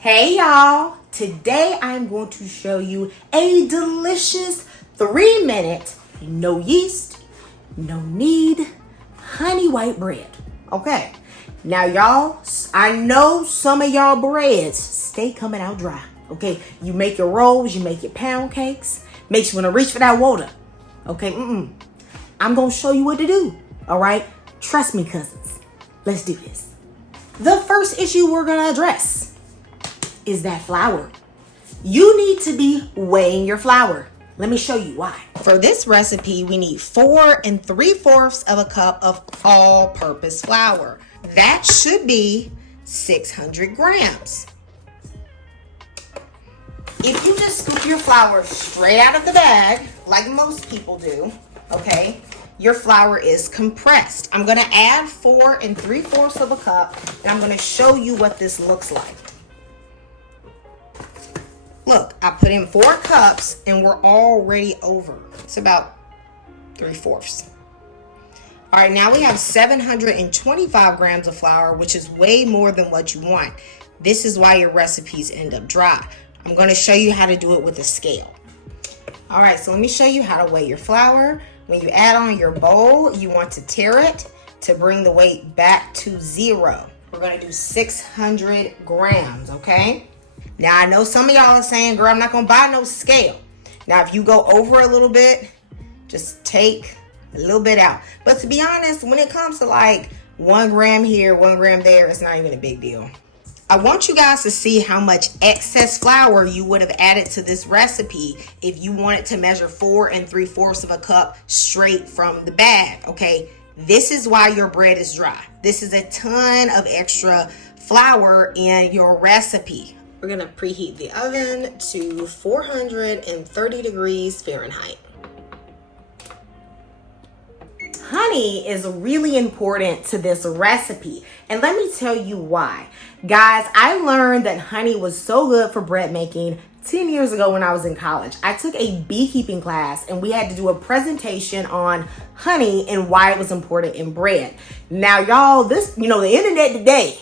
Hey y'all, today I'm going to show you a delicious 3-minute, no yeast, no knead, honey white bread. Okay, now y'all, I know some of y'all breads stay coming out dry. Okay, you make your rolls, you make your pound cakes, makes you want to reach for that water. Okay, I'm going to show you what to do. All right, trust me cousins, let's do this. The first issue we're going to address is that flour. You need to be weighing your flour. Let me show you why. For this recipe, we need 4 3/4 cup of all-purpose flour. That should be 600 grams. If you just scoop your flour straight out of the bag, like most people do, okay, your flour is compressed. I'm gonna add 4 3/4 cup, and I'm gonna show you what this looks like. Look, I put in 4 cups and we're already over. It's about 3/4. All right, now we have 725 grams of flour, which is way more than what you want. This is why your recipes end up dry. I'm going to show you how to do it with a scale. All right, so let me show you how to weigh your flour. When you add on your bowl, you want to tare it to bring the weight back to 0. We're going to do 600 grams, okay? Now, I know some of y'all are saying, girl, I'm not going to buy no scale. Now, if you go over a little bit, just take a little bit out. But to be honest, when it comes to like 1 gram here, 1 gram there, it's not even a big deal. I want you guys to see how much excess flour you would have added to this recipe if you wanted to measure 4 3/4 cup straight from the bag, okay? This is why your bread is dry. This is a ton of extra flour in your recipe. We're gonna preheat the oven to 430 degrees Fahrenheit. Honey is really important to this recipe, and let me tell you why. Guys, I learned that honey was so good for bread making 10 years ago when I was in college. I took a beekeeping class and we had to do a presentation on honey and why it was important in bread. Now, y'all, this, the internet today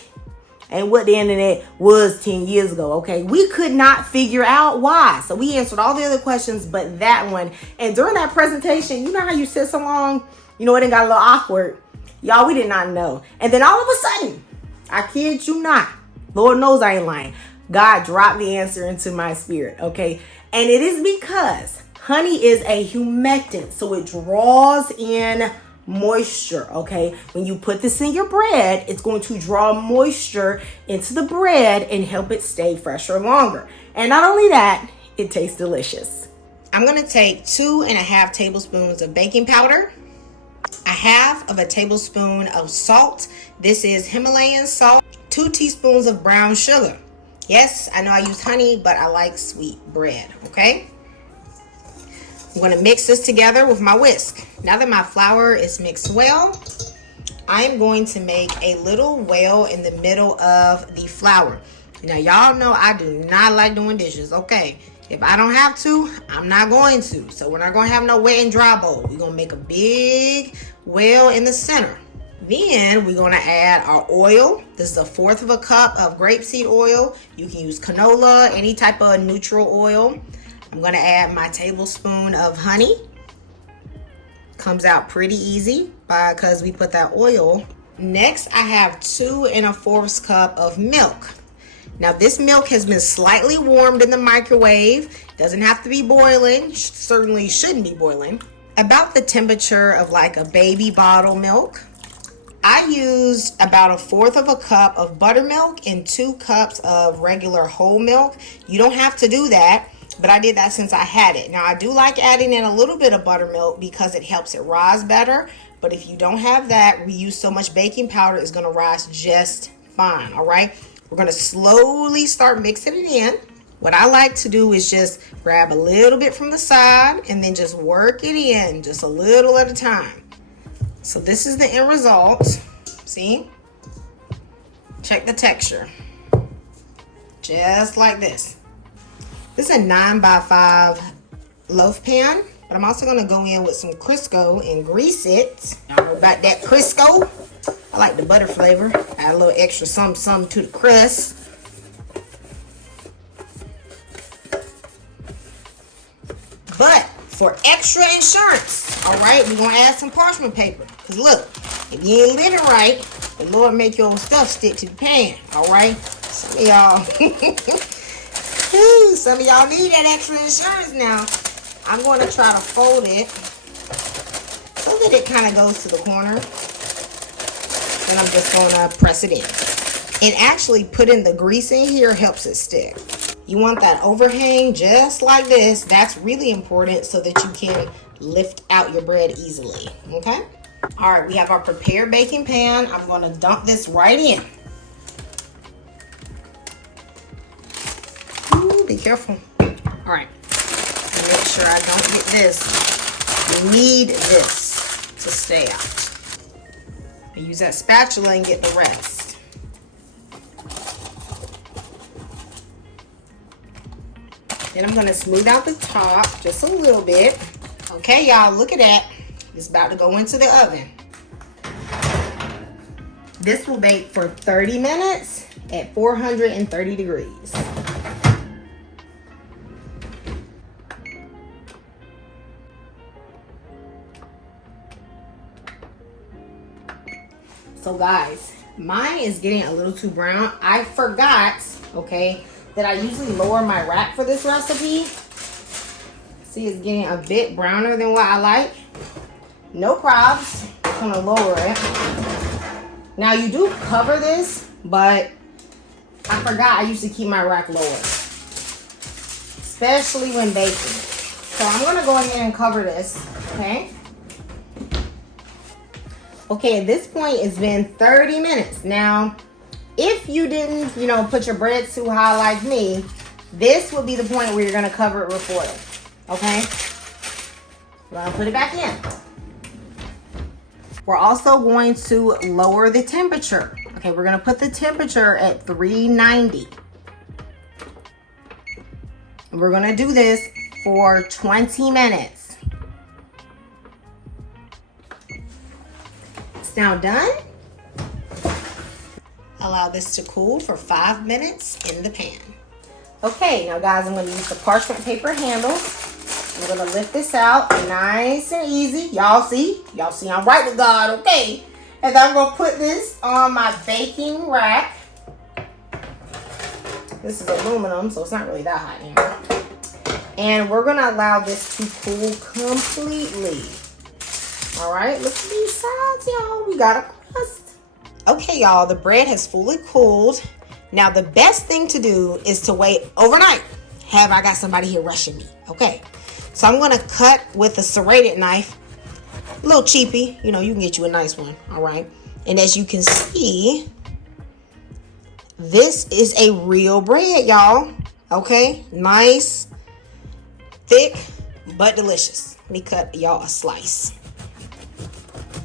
and what the internet was 10 years ago, okay? We could not figure out why. So we answered all the other questions but that one. And during that presentation, you know how you sit so long, it got a little awkward. Y'all, we did not know. And then all of a sudden, I kid you not, Lord knows I ain't lying, God dropped the answer into my spirit, okay? And it is because honey is a humectant, so it draws in moisture, okay? When you put this in your bread, it's going to draw moisture into the bread and help it stay fresher longer. And not only that, it tastes delicious. I'm gonna take 2.5 tablespoons of baking powder, 1/2 tablespoon of salt. This is Himalayan salt. 2 teaspoons of brown sugar. Yes, I know I use honey, but I like sweet bread, okay? I'm going to mix this together with my whisk. Now that my flour is mixed well, I'm going to make a little well in the middle of the flour. Now, y'all know I do not like doing dishes, okay? If I don't have to, I'm not going to. So we're not going to have no wet and dry bowl. We're going to make a big well in the center. Then we're going to add our oil. This is 1/4 cup of grapeseed oil. You can use canola, any type of neutral oil. I'm going to add my tablespoon of honey. Comes out pretty easy because we put that oil. Next, I have 2 1/4 cup of milk. Now, this milk has been slightly warmed in the microwave. Doesn't have to be boiling. Certainly shouldn't be boiling. About the temperature of like a baby bottle milk. I used about 1/4 cup of buttermilk and 2 cups of regular whole milk. You don't have to do that, but I did that since I had it. Now, I do like adding in a little bit of buttermilk because it helps it rise better. But if you don't have that, we use so much baking powder, it's going to rise just fine, all right? We're going to slowly start mixing it in. What I like to do is just grab a little bit from the side and then just work it in just a little at a time. So this is the end result. See? Check the texture. Just like this. This is a 9x5 loaf pan, but I'm also going to go in with some Crisco and grease it. Y'all know about that Crisco? I like the butter flavor. Add a little extra some to the crust. But for extra insurance, all right, we're going to add some parchment paper. Because look, if you ain't lit it right, the Lord make your stuff stick to the pan, all right? Some of y'all, some of y'all need that extra insurance now. I'm going to try to fold it so that it kind of goes to the corner. Then I'm just going to press it in. And actually putting the grease in here helps it stick. You want that overhang just like this. That's really important so that you can lift out your bread easily, okay? All right, we have our prepared baking pan. I'm going to dump this right in. Ooh, be careful. All right, make sure I don't get this. You need this to stay out. Use that spatula and get the rest. Then I'm going to smooth out the top just a little bit. Okay, y'all, look at that. It's about to go into the oven. This will bake for 30 minutes at 430 degrees. So guys, mine is getting a little too brown. I forgot, okay, that I usually lower my rack for this recipe. See, it's getting a bit browner than what I like. No probs. I'm gonna lower it. Now you do cover this, but I forgot I used to keep my rack lower, especially when baking. So I'm gonna go ahead and cover this, okay? Okay, at this point, it's been 30 minutes. Now, if you didn't, put your bread too high like me, this will be the point where you're gonna cover it with foil, okay? We're gonna put it back in. We're also going to lower the temperature. Okay, we're gonna put the temperature at 390. And we're gonna do this for 20 minutes. It's now done. Allow this to cool for 5 minutes in the pan. Okay, now guys, I'm gonna use the parchment paper handles. I'm gonna lift this out nice and easy. Y'all see I'm right with God, okay? And I'm gonna put this on my baking rack. This is aluminum, so it's not really that hot in here. And we're gonna allow this to cool completely. All right, look at these sides, y'all. We got a crust. Okay, y'all, the bread has fully cooled. Now, the best thing to do is to wait overnight. I got somebody here rushing me, okay? So I'm gonna cut with a serrated knife, a little cheapy, you can get you a nice one, all right? And as you can see, this is a real bread, y'all, okay? Nice, thick, but delicious. Let me cut y'all a slice.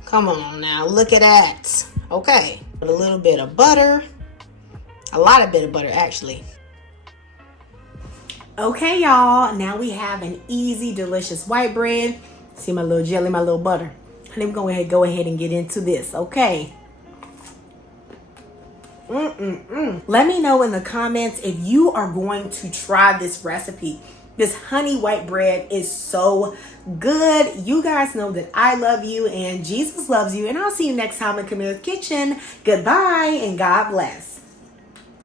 Come on now, look at that. Okay, with a little bit of butter, a lot of bit of butter actually. Okay, y'all, now we have an easy, delicious white bread. See my little jelly, my little butter. Let me go ahead and get into this, okay? Let me know in the comments if you are going to try this recipe. This honey white bread is so good. You guys know that I love you and Jesus loves you. And I'll see you next time in Camille's Kitchen. Goodbye and God bless.